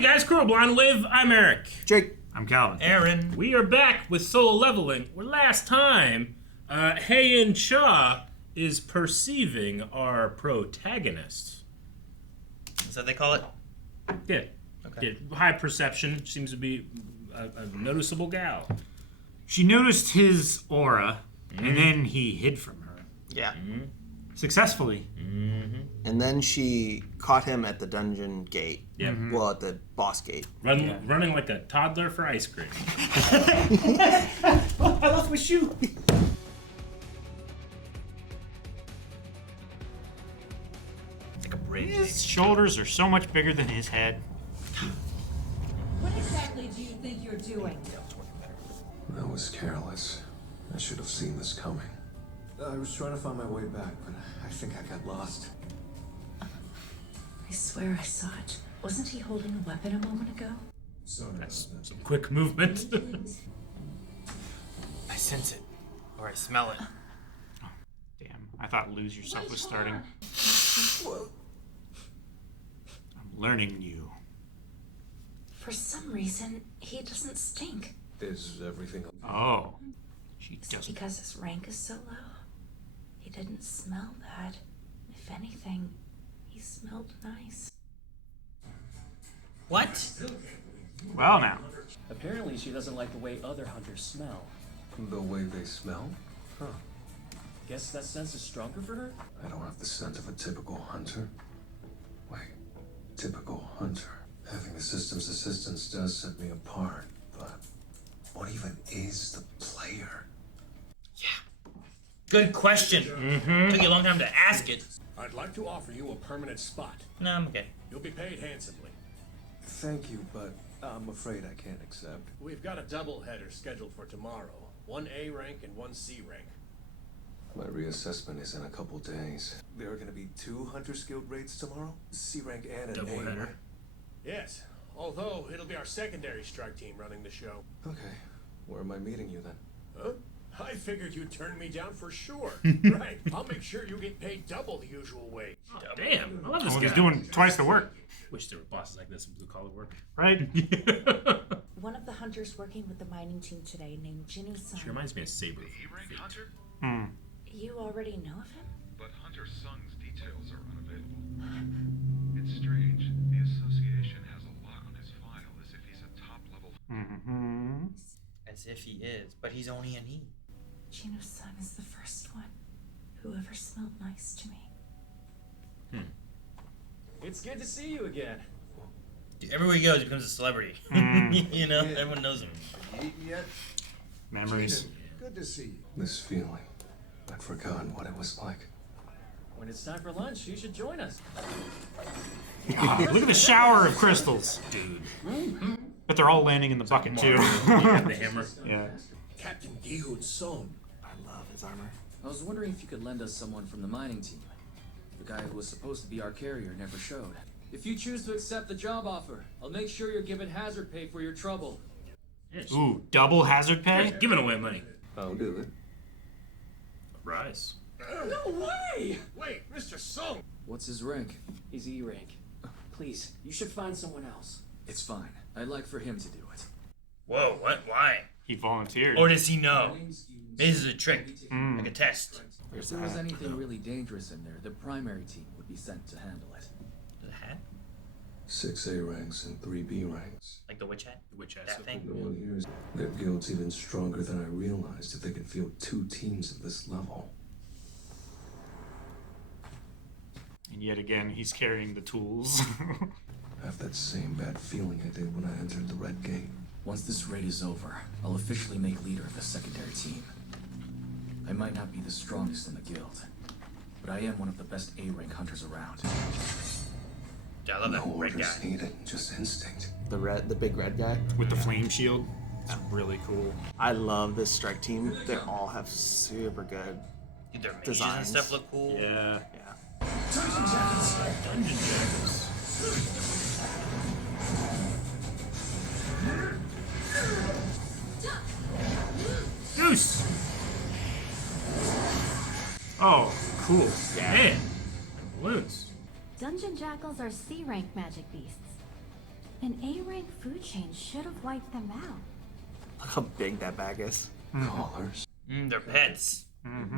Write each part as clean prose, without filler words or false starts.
Hey guys, Cruel Blonde Wave, I'm Eric. Jake. I'm Calvin. Aaron. We are back with solo leveling, where last time, hae-in is perceiving our protagonist. Is that what they call it? Yeah. Okay. Yeah. High perception, seems to be a noticeable gal. She noticed his aura, and then he hid from her. Yeah. Successfully. And then she caught him at the dungeon gate. Yeah. Well, at the boss gate. Running like a toddler for ice cream. Oh, I lost my shoe. Like a bridge. His shoulders are so much bigger than his head. What exactly do you think you're doing? I was careless. I should have seen this coming. I was trying to find my way back, but I think I got lost. I swear I saw it. Wasn't he holding a weapon a moment ago? Sorry That's about that. some quick movement. I sense it. Or I smell it. Damn, I thought Lose Yourself was starting. I'm learning you. For some reason, he doesn't stink. Is everything okay? Oh. She Is it doesn't. because his rank is so low? He didn't smell bad. If anything, he smelled nice. What? Well, now. Apparently she doesn't like the way other hunters smell. The way they smell? Huh. Guess that sense is stronger for her? I don't have the scent of a typical hunter. Wait, typical hunter. Having the system's assistance does set me apart, but what even is the player? Good question. Took you a long time to ask it. I'd like to offer you a permanent spot. No, I'm okay. You'll be paid handsomely. Thank you, but I'm afraid I can't accept. We've got a double header scheduled for tomorrow. One A rank and one C rank. My reassessment is in a couple days. There are going to be 2 Hunter's Guild raids tomorrow? C rank and an A Doubleheader. rank. Yes, although it'll be our secondary strike team running the show. Okay, where am I meeting you then? Huh? I figured you'd turn me down for sure. Right, I'll make sure you get paid double the usual wage. Damn, I love this Oh, guy. he's doing twice the work. Wish there were bosses like this in blue-collar work. Right? One of the hunters working with the mining team today named Jinwoo. She reminds me of Saber. A-rank hunter? You already know of him? But Hunter Sung's details are unavailable. It's strange. The association has a lot on his file as if he's a top-level... As if he is, but he's only an E. Jinwoo-san is the first one who ever smelled nice to me. It's good to see you again. Dude, everywhere he goes, he becomes a celebrity. You know, everyone knows him. Eaten yet? Memories. Good to see you. This feeling. I'd forgotten what it was like. When it's time for lunch, you should join us. Wow, look at the shower of crystals. Dude. But they're all landing in the bucket, too. The hammer. Yeah. Captain Kihoon Song. I love his armor. I was wondering if you could lend us someone from the mining team. The guy who was supposed to be our carrier never showed. If you choose to accept the job offer, I'll make sure you're given hazard pay for your trouble. Ooh, double hazard pay? Giving away money. I'll do it. Rise. No way! Wait, Mr. Song! What's his rank? He's E rank. Please, you should find someone else. It's fine. I'd like for him to do it. Whoa, what? Why? He volunteered. Or does he know? Maybe this is a trick. Like a test. If there was anything really dangerous in there, the primary team would be sent to handle it. Is it a hat? 6 A ranks and 3 B ranks. Like the witch hat? Which has That thing? The one here is their guild's even stronger than I realized if they could field 2 teams at this level. And yet again, he's carrying the tools. I have that same bad feeling I did when I entered the Red Gate. Once this raid is over, I'll officially make leader of the secondary team. I might not be the strongest in the guild, but I am one of the best A-rank hunters around. Yeah, I love that No red orders guy. needed, just instinct. The big red guy. With the flame shield. It's really cool. I love this strike team. They all have super good. Dude, their mages and Designs. stuff look cool. Yeah. Yeah. Dungeon Jackals. Goose! Oh, cool. Yeah. Man. Balloons. Dungeon jackals are C-rank magic beasts. An A-rank food chain should have wiped them out. Look how big that bag is. Callers. They're pets.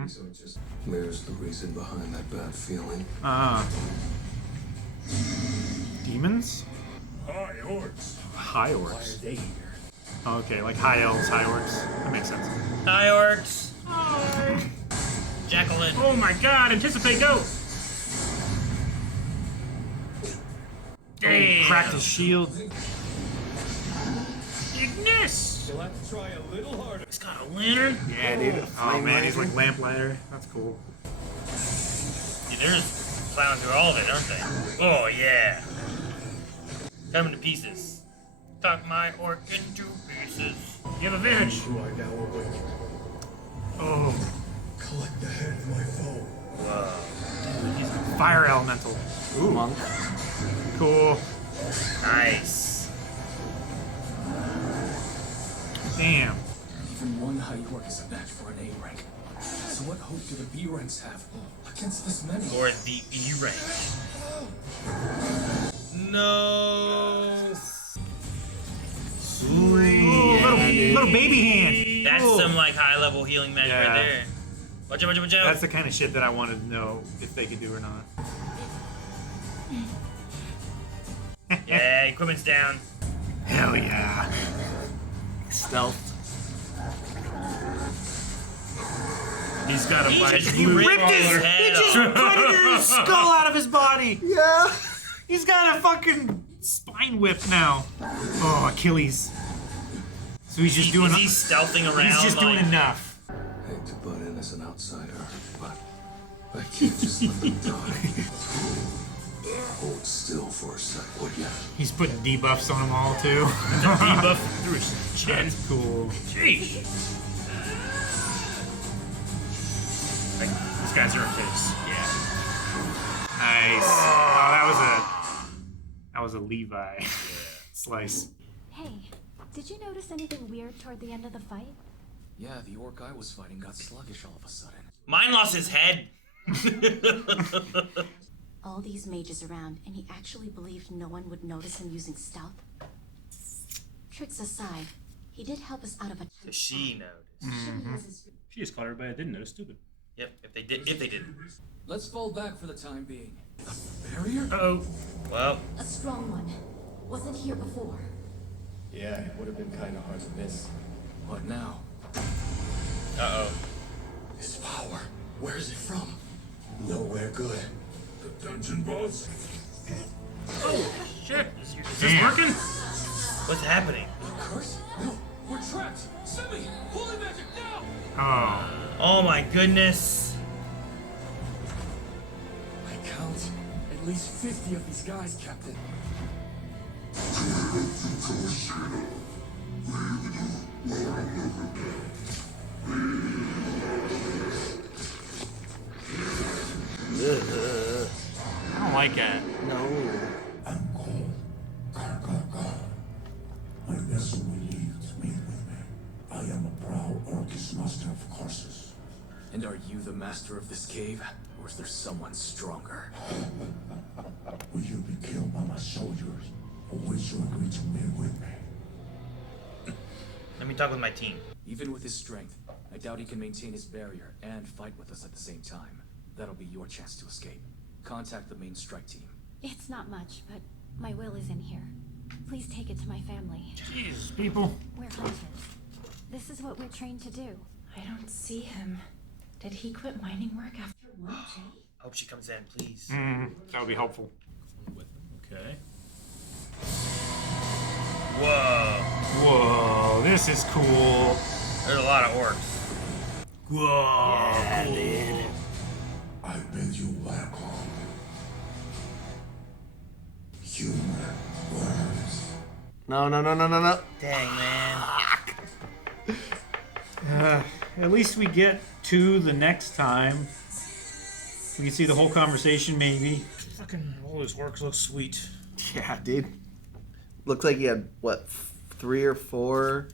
So it just mirrors the reason behind that bad feeling. Demons? Hi, Orcs. High Why are orcs. they here? Okay, like high elves, high orcs. That makes sense. Hi, Orcs. Jacqueline. Oh my god, anticipate, go! Damn! Cracked his shield. Ignis! You'll have to try a little harder. He's got a lantern. Yeah, dude. Oh Flame man, he's lantern. like lamplighter. That's cool. Yeah, they're just plowing through all of it, aren't they? Oh, yeah. Cut them to pieces. Cut my orc into pieces. You have advantage. You are now awake. Oh, Collect the head of my foe. fire elemental. Monk. Cool. Nice. Damn. Even one high orc is a match for an A rank. So what hope do the B ranks have against this many? Or the E rank. No. Ooh, little baby hand. That's Ooh. some like high level healing magic Yeah. right there. Watch out, watch out, watch out. That's the kind of shit that I wanted to know if they could do or not. Yeah, equipment's down. Hell yeah. Stealth. He's got a He bunch just of blue ripped his collar. head Just off. predator his skull out of his body. Yeah. He's got a fucking spine whip now. Oh, Achilles. So he's just doing. Is he stealthing around? He's just doing like, enough. Hate to butt in as an outsider, but I can't just let them die. Hold still for a sec, would ya? He's putting debuffs on them all too. Debuff through his chin. That's cool. Jeez. Like, these guys are a face. Yeah. Nice. Oh, that was a Levi slice. Hey, did you notice anything weird toward the end of the fight? Yeah, the orc I was fighting got sluggish all of a sudden. Mine lost his head. All these mages around, and he actually believed no one would notice him using stealth? Tricks aside, he did help us out of a... She noticed. She just caught everybody that didn't know. Stupid. Yep, if they did. Let's fall back for the time being. A barrier? Uh-oh. Well, A strong one. Wasn't here before. Yeah, it would have been kind of hard to miss. What now? uh-oh. His power. Where is it from? Nowhere good. The dungeon boss? Shit. Is this working? What's happening? Curse? No, we're trapped! Simi! Holy magic, now! Oh. Oh my goodness. I count at least 50 of these guys, Captain. I don't like that. No. I'm cold. My vessel will leave to meet with me. I am a proud Orcish master of courses. And are you the master of this cave? Or is there someone stronger? Will you be killed by my soldiers, or will you agree to meet with me? Let me talk with my team. Even with his strength, I doubt he can maintain his barrier and fight with us at the same time. That'll be your chance to escape. Contact the main strike team. It's not much, but my will is in here. Please take it to my family. Jesus, people. We're hunters. This is what we're trained to do. I don't see him. Did he quit mining work after one day? Hope she comes in, please. That would be helpful. Okay. Whoa. Whoa, this is cool. There's a lot of orcs. Whoa. Yeah, dude. I bid you welcome. Human worms. No. Dang, man. At least we get to the next time. We can see the whole conversation, maybe. Fucking all those orcs look sweet. Yeah, dude. Looks like he had, what, 3 or 4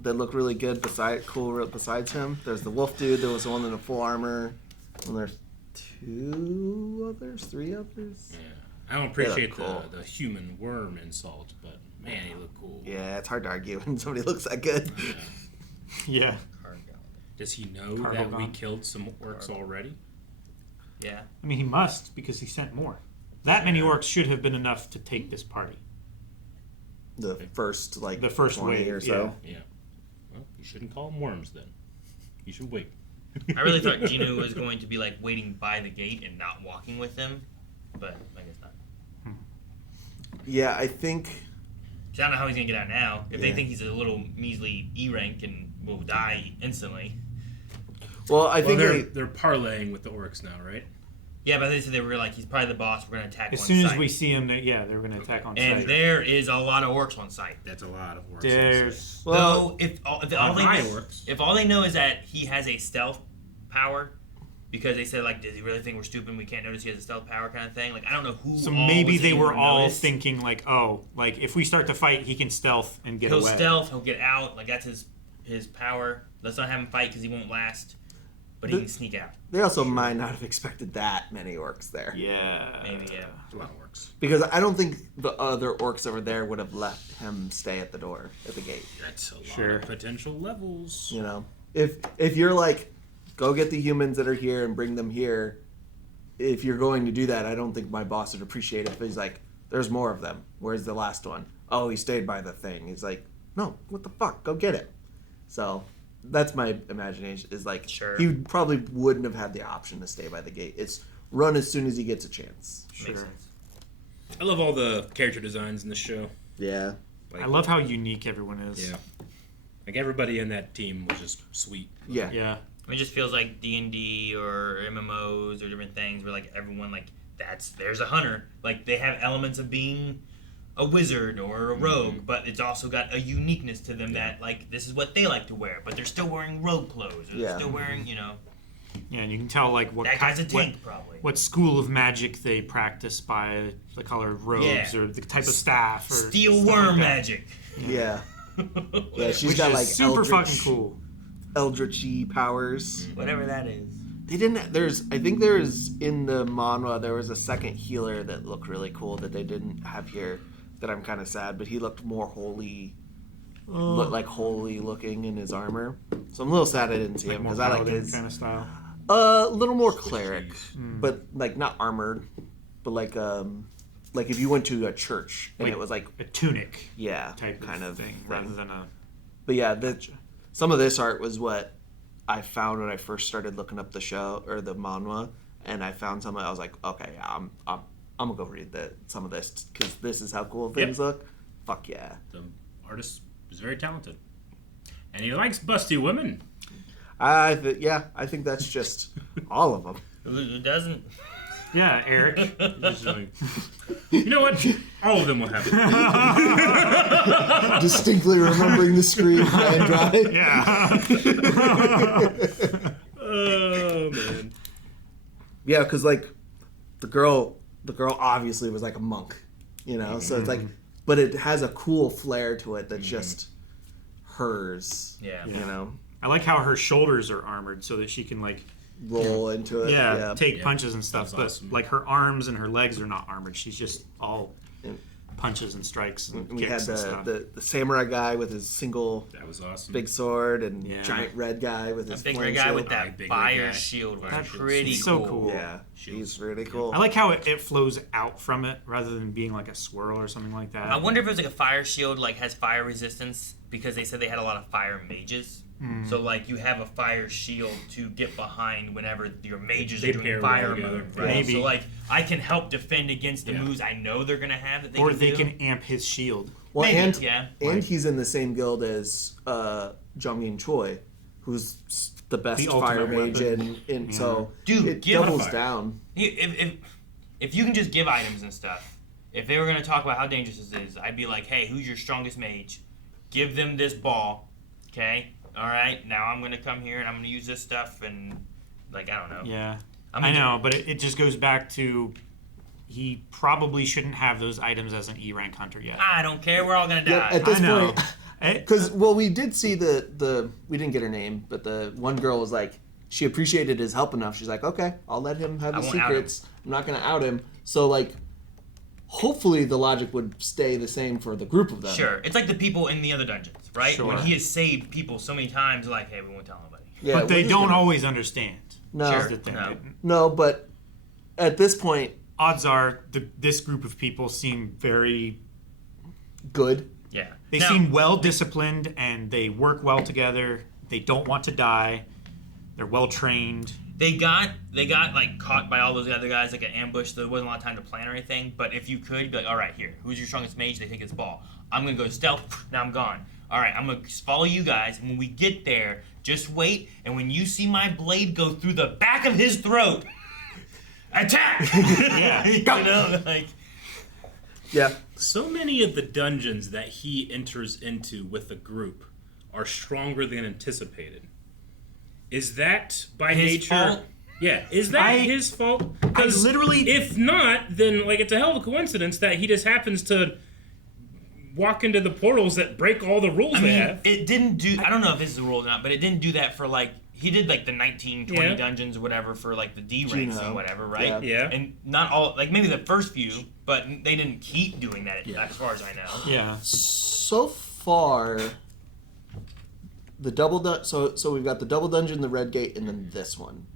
that look really good besides him. There's the wolf dude. There was one in the full armor. And there's 3 others. Yeah. I don't appreciate They look cool. the human worm insult, but man, he looked cool. Yeah, it's hard to argue when somebody looks that good. Yeah. Does he know Cargo that we gone. killed some orcs already? Yeah. I mean, he must because he sent more. That many orcs should have been enough to take this party. The first, like, The first 20 wave, or so. Yeah. Well, you shouldn't call them worms then. You should wait. I really thought Jinwoo was going to be like waiting by the gate and not walking with them, but I guess not. Yeah, I think... 'Cause I don't know how he's gonna get out now. If they Yeah. think he's a little measly E rank and will die instantly. Well, I think they're parlaying with the orcs now, right? Yeah, but they said they were like, he's probably the boss. We're gonna attack. As on soon as site. we see him, they're going to attack on And site. there is a lot of orcs on site. That's a lot of orcs. There's Though, if all they high know, orcs. if all they know is that he has a stealth power, because they said like, does he really think we're stupid? We can't notice he has a stealth power kind of thing. Like I don't know who. So all maybe was they able were to all notice. thinking like, oh, like if we start to fight, he can stealth and get He'll away. stealth. He'll get out. Like that's his power. Let's not have him fight because he won't last. But he can sneak out. they also might not have expected that many orcs there. Yeah. Maybe yeah. A lot of orcs. Because I don't think the other orcs over there would have let him stay at the door, at the gate. That's a lot Sure. of potential levels. You know? If you're like, go get the humans that are here and bring them here, if you're going to do that, I don't think my boss would appreciate it if he's like, there's more of them. Where's the last one? Oh, he stayed by the thing. He's like, no, what the fuck? Go get it. So that's my imagination, is like, Sure. he probably wouldn't have had the option to stay by the gate. It's run as soon as he gets a chance. Makes sense. I love all the character designs in the show. Yeah. Like, I love how unique everyone is. Yeah. Like everybody in that team was just sweet. Yeah. Yeah. It just feels like D&D or MMOs or different things where like everyone like there's a hunter. Like they have elements of being a wizard or a rogue, but it's also got a uniqueness to them that like this is what they like to wear, but they're still wearing rogue clothes or Yeah. they're still wearing, Yeah, and you can tell like what that guy's a what, tank probably. what school of magic they practice by the color of robes Yeah. or the type of staff or Steel stuff worm like that. magic. Yeah. Yeah, she's Which got is like super fucking cool. eldritchy powers. Whatever that is. They didn't. I think in the manhwa there was a second healer that looked really cool that they didn't have here. That I'm kind of sad, but he looked more holy, looked like holy looking in his armor. So I'm a little sad I didn't see him More because I like paladin his kind of style. a little more cleric, but like not armored, but like if you went to a church and Like it was like a tunic yeah type kind of thing rather than a. But yeah, some of this art was what I found when I first started looking up the show or the manhwa, and I found some. I was like, okay, yeah, I'm gonna go read some of this because this is how cool things look. Fuck yeah. The artist is very talented, and he likes busty women. I think that's just all of them. Who doesn't? Yeah, Eric. Just like, you know what? All of them will have it. Distinctly remembering the screen and dry. Yeah. Oh man. Yeah, because like the girl obviously was like a monk, you know. So it's like, but it has a cool flair to it that's just hers. Yeah. You know, I like how her shoulders are armored so that she can like roll into it. take punches and stuff. That's But awesome. like her arms and her legs are not armored. She's just all And- punches and strikes and And we had kicks and stuff. the samurai guy with his single That was awesome. big sword and Yeah. giant red guy with A his big flame red guy shield. with that Big red fire guy. shield was That pretty shield's so cool. cool. Yeah, Shields. he's really cool. I like how it flows out from it rather than being like a swirl or something like that. I wonder if it was like a fire shield, like has fire resistance, because they said they had a lot of fire mages. So like you have a fire shield to get behind whenever your mages They are doing pair fire well together. move, right? Maybe. So like I can help defend against the Yeah. moves I know they're gonna have that they or can they do. can amp his shield. Well, Maybe, and yeah. and he's in the same guild as Jung-in Choi, who's the best The fire ultimate mage, weapon. and so Dude, it give doubles fire. down. If you can just give items and stuff, if they were gonna talk about how dangerous this is, I'd be like, hey, who's your strongest mage? Give them this ball, okay? All right, now I'm gonna come here and I'm gonna use this stuff and like I don't know. Yeah. I'm I gonna know, but it just goes back to he probably shouldn't have those items as an E rank hunter yet. I don't care. We're all gonna die. Yeah, at this I know. point, Eh, because we did see the we didn't get her name, but the one girl was like she appreciated his help enough. She's like, okay, I'll let him have I his won't out him. secrets. I'm not gonna out him. So like, hopefully the logic would stay the same for the group of them. Sure. It's like the people in the other dungeons, right? Sure. When he has saved people so many times, like, hey, we won't tell nobody. Yeah, but they we're just don't gonna- always understand. No. That's Sure. the thing. No. No, but at this point, Odds are this group of people seem very. good. Yeah. They Now- seem well disciplined and they work well together. They don't want to die. They're well trained. They got like caught by all those other guys like an ambush. There wasn't a lot of time to plan or anything. But if you could, you'd be like, all right, here, who's your strongest mage? They think it's Ball. I'm gonna go stealth. Now I'm gone. All right, I'm gonna follow you guys. And when we get there, just wait. And when you see my blade go through the back of his throat, attack. Yeah. You know, like. Yeah. So many of the dungeons that he enters into with the group are stronger than anticipated. Is that by His nature? fault? Yeah, is that his fault? Because literally- if not, then like it's a hell of a coincidence that he just happens to walk into the portals that break all the rules I they mean, have. it didn't do. I don't know if this is a rule or not, but it didn't do that for like. He did like the 19, 20 Yeah. dungeons or whatever for like the D ranks Jinwoo. and whatever, right? Yeah. And not all, like maybe the first few, but they didn't keep doing that as far as I know. Yeah. So far, the double so we've got the double dungeon, the red gate, and then this one.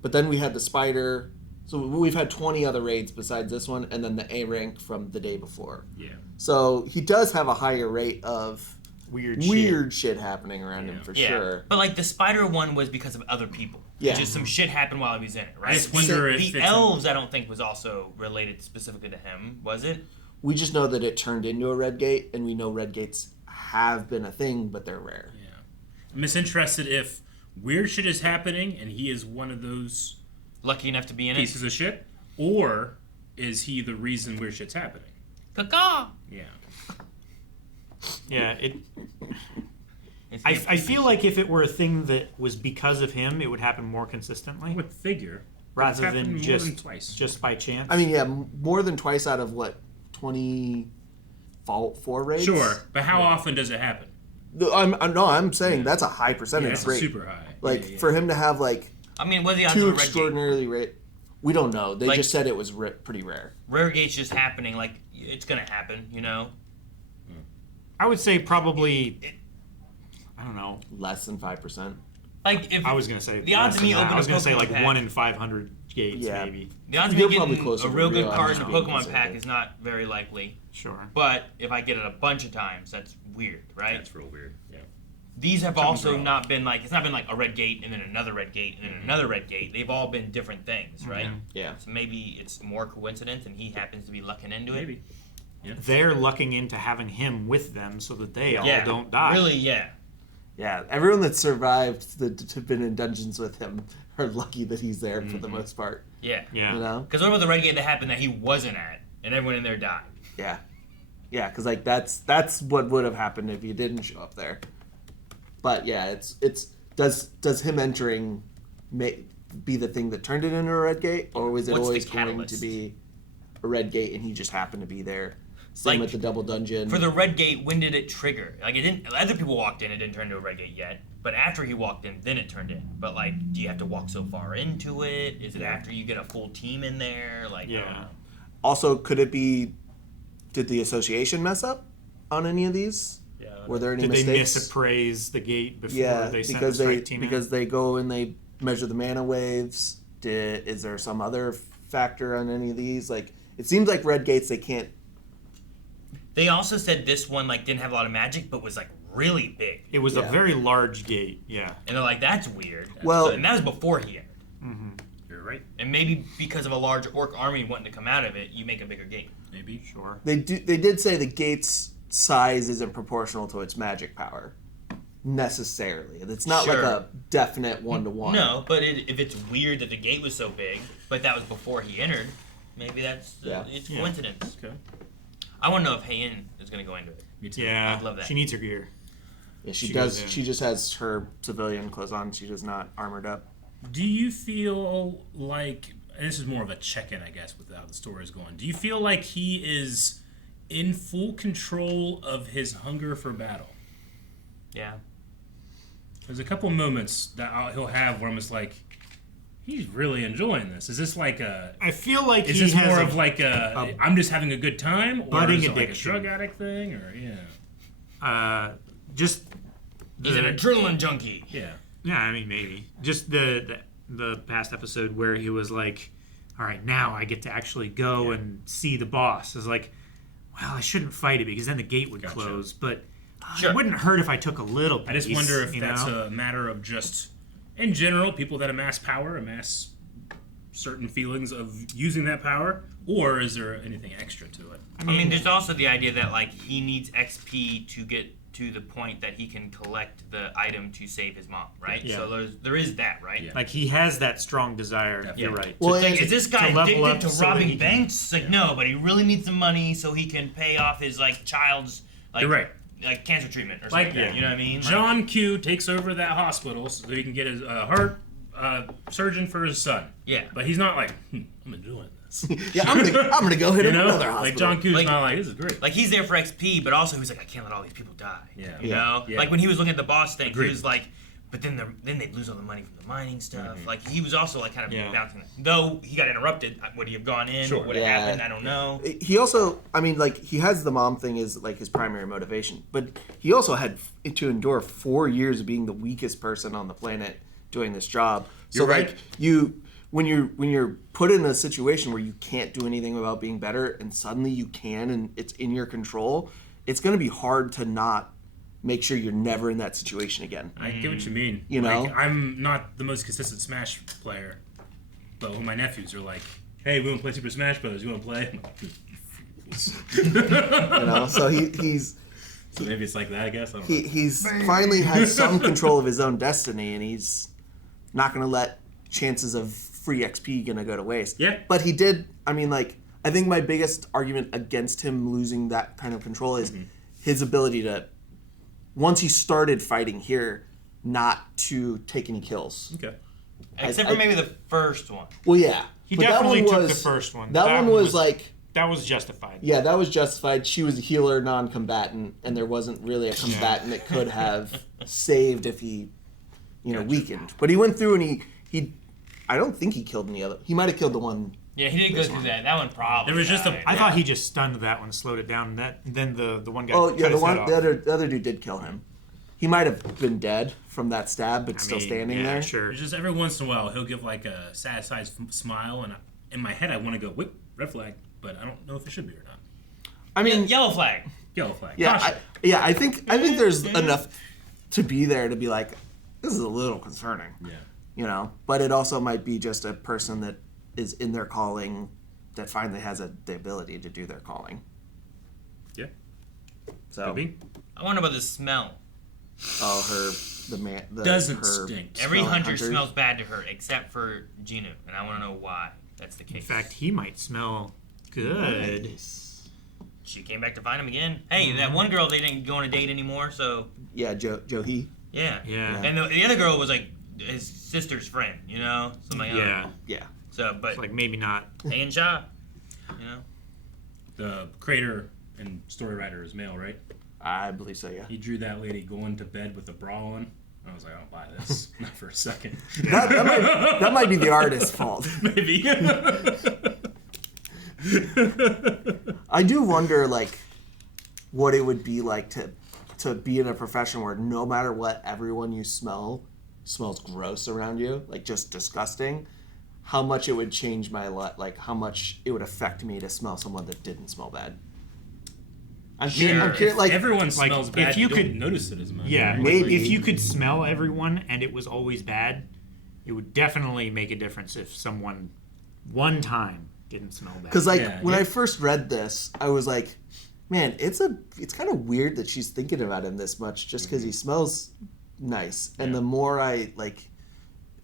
But then we had the spider. So we've had 20 other raids besides this one, and then the A rank from the day before. Yeah. So he does have a higher rate of Weird shit happening around him for Yeah. sure. But like the spider one was because of other people. Yeah. Just some shit happened while he was in it, right? I just wonder if the it's elves, I don't think was also related specifically to him, was it? We just know that it turned into a red gate, and we know red gates have been a thing, but they're rare. Yeah. I'm just interested if weird shit is happening and he is one of those Lucky enough to be in pieces of shit, or is he the reason weird shit's happening? it. Caca. Yeah. Yeah. It's I feel like if it were a thing that was because of him, it would happen more consistently, I would figure. rather It's happened than more just than twice. just by chance. I mean, yeah, more than twice out of what 24 raids. Sure, but how often does it happen? I'm saying that's a high Yeah, percentage it's rate. super high. Like Yeah. for him to have like I mean, what are the odds two of a red gate? extraordinarily rate. We don't know. They Like- just said it was pretty rare. Rare gates just happening, like it's gonna happen, you know? I would say probably. I don't know. Less than 5%. Like if I was gonna say the odds less of me than that. opening I was gonna say Pokemon like pack- 1 in 500 gates, Yeah. maybe. the odds of You're me probably getting closer a to real real. good I'm card in just a being Pokemon pack conservative. is not very likely. Sure. But if I get it a bunch of times, that's weird, right? That's real weird. Yeah. These have Something's also wrong. not been like it's not been like a red gate and then another red gate and then another red gate. They've all been different things, right? Yeah. So maybe it's more coincidence and he happens to be lucking into it. Maybe. They're lucking into having him with them so that they all Yeah, don't die. Really, yeah. Yeah. Everyone that survived that have been in dungeons with him are lucky that he's there for the most part. Yeah. Yeah. You know? Because what about the red gate that happened that he wasn't at and everyone in there died? Yeah. Yeah, because like that's what would have happened if you didn't show up there. But yeah, it's does him entering be the thing that turned it into a red gate, or was it What's the always going to catalyst? be a red gate and he just happened to be there? Same Like, with the double dungeon. For the red gate, when did it trigger? Like it didn't. Other people walked in, it didn't turn into a red gate yet. But after he walked in, then it turned in. But like, do you have to walk so far into it? Is it after you get a full team in there? Like, I don't Yeah. know. Also, could it be? Did the association mess up on any of these? Yeah. Were there any Did they mistakes? misappraise the gate before Yeah, they sent because the they strike team because they go and they measure the mana waves. Is there some other factor on any of these? Like, it seems like red gates they can't. They also said this one like didn't have a lot of magic, but was like really big. It was Yeah. a very large gate. Yeah. And they're like, that's weird. Well- and that was before he entered. You're right. And maybe because of a large orc army wanting to come out of it, you make a bigger gate. Maybe. Sure. They did say the gate's size isn't proportional to its magic power, necessarily. It's not like Sure. a definite 1-to-1. No, but if it's weird that the gate was so big, but that was before he entered, maybe that's Yeah. it's Yeah. coincidence. Okay. I want to know if hae-in is going to go into it. Me too. Yeah. I'd love that. She needs her gear. Yeah, she She does. goes in. She just has her civilian clothes on. She does not armored up. Do you feel like, and this is more of a check-in, I guess, with how the story is going. Do you feel like he is in full control of his hunger for battle? Yeah. There's a couple moments that he'll have where I'm just like, he's really enjoying this. Is this like a? I feel like Is he this has more a of like I'm just having a good time, or budding is it like a addiction. drug addict thing, or just He's an adrenaline junkie. yeah. Yeah, I mean maybe just the past episode where he was like, all right, now I get to actually go and see the boss. It's like, well, I shouldn't fight it because then the gate would close, but Sure. it wouldn't hurt if I took a little piece. I just wonder if you that's know? a matter of just, in general, people that amass power amass certain feelings of using that power, or is there anything extra to it? I mean, there's also the idea that like he needs XP to get to the point that he can collect the item to save his mom, right? Yeah. So there is that, right? Yeah. Like he has that strong desire. You're right. Well, It's like, and- is this guy to level addicted up to so that robbing he can- banks? It's like, no, but he really needs the money so he can pay off his like child's like You're right. like cancer treatment or Like something. Like that, you know what I mean? Like, John Q takes over that hospital so he can get his heart surgeon for his son. Yeah. But he's not like, I'm enjoying this. Yeah, I'm gonna go hit You him know? another hospital. Like John Q's Like- not like, this is great. Like he's there for XP, but also he's like, I can't let all these people die. Yeah. You Yeah. know? Yeah. Like when he was looking at the boss thing, Agreed. he was like, but then they'd lose all the money from the mining stuff. Mm-hmm. Like he was also like kind of Yeah. bouncing. Though he got interrupted, would he have gone in? Sure. What would have Yeah. happened? I don't know. He also, I mean, like he has the mom thing is like his primary motivation, but he also had to endure 4 years of being the weakest person on the planet doing this job. So You're like right. when you're put in a situation where you can't do anything about being better, and suddenly you can, and it's in your control, it's going to be hard to not make sure you're never in that situation again. I get what you mean. You know? Like, I'm not the most consistent Smash player, but when my nephews are like, hey, we want to play Super Smash Bros. You want to play? I'm like, You know, so he's so maybe it's like that, I guess. I don't know. he's finally has some control of his own destiny, and he's not going to let chances of free XP gonna go to waste. Yeah. But he did. I mean, like, I think my biggest argument against him losing that kind of control is his ability to, once he started fighting here, not to take any kills. Okay. Except for maybe the first one. Well, yeah. He But that definitely one took was- the first one. That one was like, that was justified. yeah, that was justified. She was a healer, non-combatant, and there wasn't really a combatant that could have saved if he, weakened. But he went through and he I don't think he killed any other. He might have killed the one. Yeah, he didn't go through that. That one probably. There was just died. I thought he just stunned that one, slowed it down, and then the one guy. Oh cut yeah, the his head one off. the other dude did kill him. He might have been dead from that stab, but I still mean, standing yeah, there. Sure. It's just every once in a while he'll give like a satisfied smile, and in my head I want to go, whip, red flag, but I don't know if it should be or not. I mean, Yellow flag. Yellow flag. yeah, Caution. I think there's enough to be there to be like, this is a little concerning. Yeah. But it also might be just a person that is in their calling that finally has the ability to do their calling. Yeah. So, Could be. I wonder about the smell. Doesn't her stink. Every smelling hunter smells bad to her except for Jinwoo, and I want to know why that's the case. In fact, he might smell good. She came back to find him again. Hey, that one girl, they didn't go on a date anymore, so Yeah, Joe-hee. yeah. Yeah. And the other girl was like his sister's friend, so I'm like, oh. Yeah. Yeah. So, but It's like maybe not. Hae-in Cha, The creator and story writer is male, right? I believe so, yeah. He drew that lady going to bed with a bra on. I was like, I don't buy this. Not for a second. that might be the artist's fault. Maybe. I do wonder, like, what it would be like to be in a profession where no matter what, everyone you smell smells gross around you, like just disgusting. How much it would change my life, like how much it would affect me to smell someone that didn't smell bad. I'm curious, like Everyone like, smells if bad. you You could- don't notice it as much. Yeah. Maybe. If you could smell everyone and it was always bad, it would definitely make a difference if someone one time didn't smell bad. because like Yeah, when yeah. I first read this, I was like, man, it's kind of weird that she's thinking about him this much just because he smells nice. And the more I like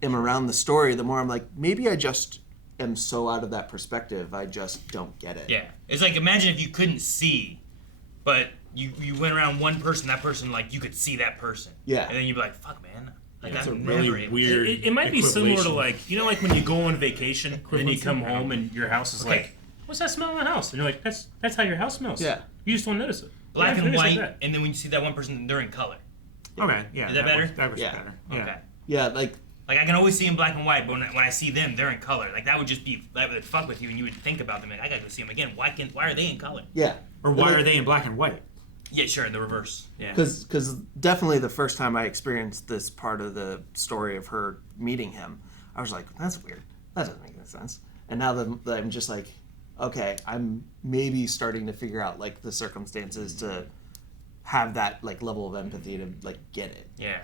am around the story, the more I'm like, maybe I just am so out of that perspective, I just don't get it. yeah. It's like imagine if you couldn't see, but you went around one person, that person like you could see that person. Yeah. And then you'd be like, fuck, man. Like That's I'm a really never able- weird. It might be similar to equivalation. like, like when you go on vacation and then you come Equivalency? home and your house is like, what's that smell in the house? And you're like, that's how your house smells. Yeah. You just don't notice it. Black Yeah, and it's like white, that. and then when you see that one person, they're in color. Okay. Yeah. Is that better? That works Yeah. better. Yeah. Okay. Yeah, like Like, I can always see in black and white, but when I see them, they're in color. Like, that would fuck with you, and you would think about them. Like, I gotta go see them again. Why are they in color? Yeah. Or why are they in black and white? Yeah, sure, in the reverse. Yeah. Because definitely the first time I experienced this part of the story of her meeting him, I was like, that's weird. That doesn't make any sense. And now that I'm just like, okay, I'm maybe starting to figure out like the circumstances to have that like level of empathy to like get it. Yeah.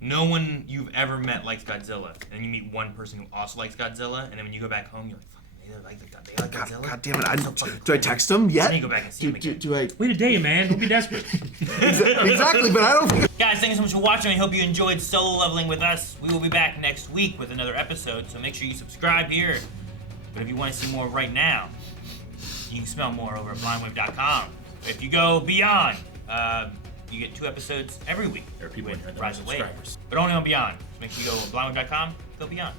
No one you've ever met likes Godzilla. And then you meet one person who also likes Godzilla, and then when you go back home, you're like, fuck, they like Godzilla? God damn it! Do I text him yet? Then you go back and see him again. Do I? Wait a day, man. Don't be desperate. Exactly, but I don't. Guys, thank you so much for watching. I hope you enjoyed solo leveling with us. We will be back next week with another episode, so make sure you subscribe here. But if you want to see more right now, you can smell more over at blindwave.com. If you go beyond, you get 2 episodes every week. There are people in here that Rise are of Wave. subscribers. But only on Beyond. So make sure you go to blindwave.com, go Beyond.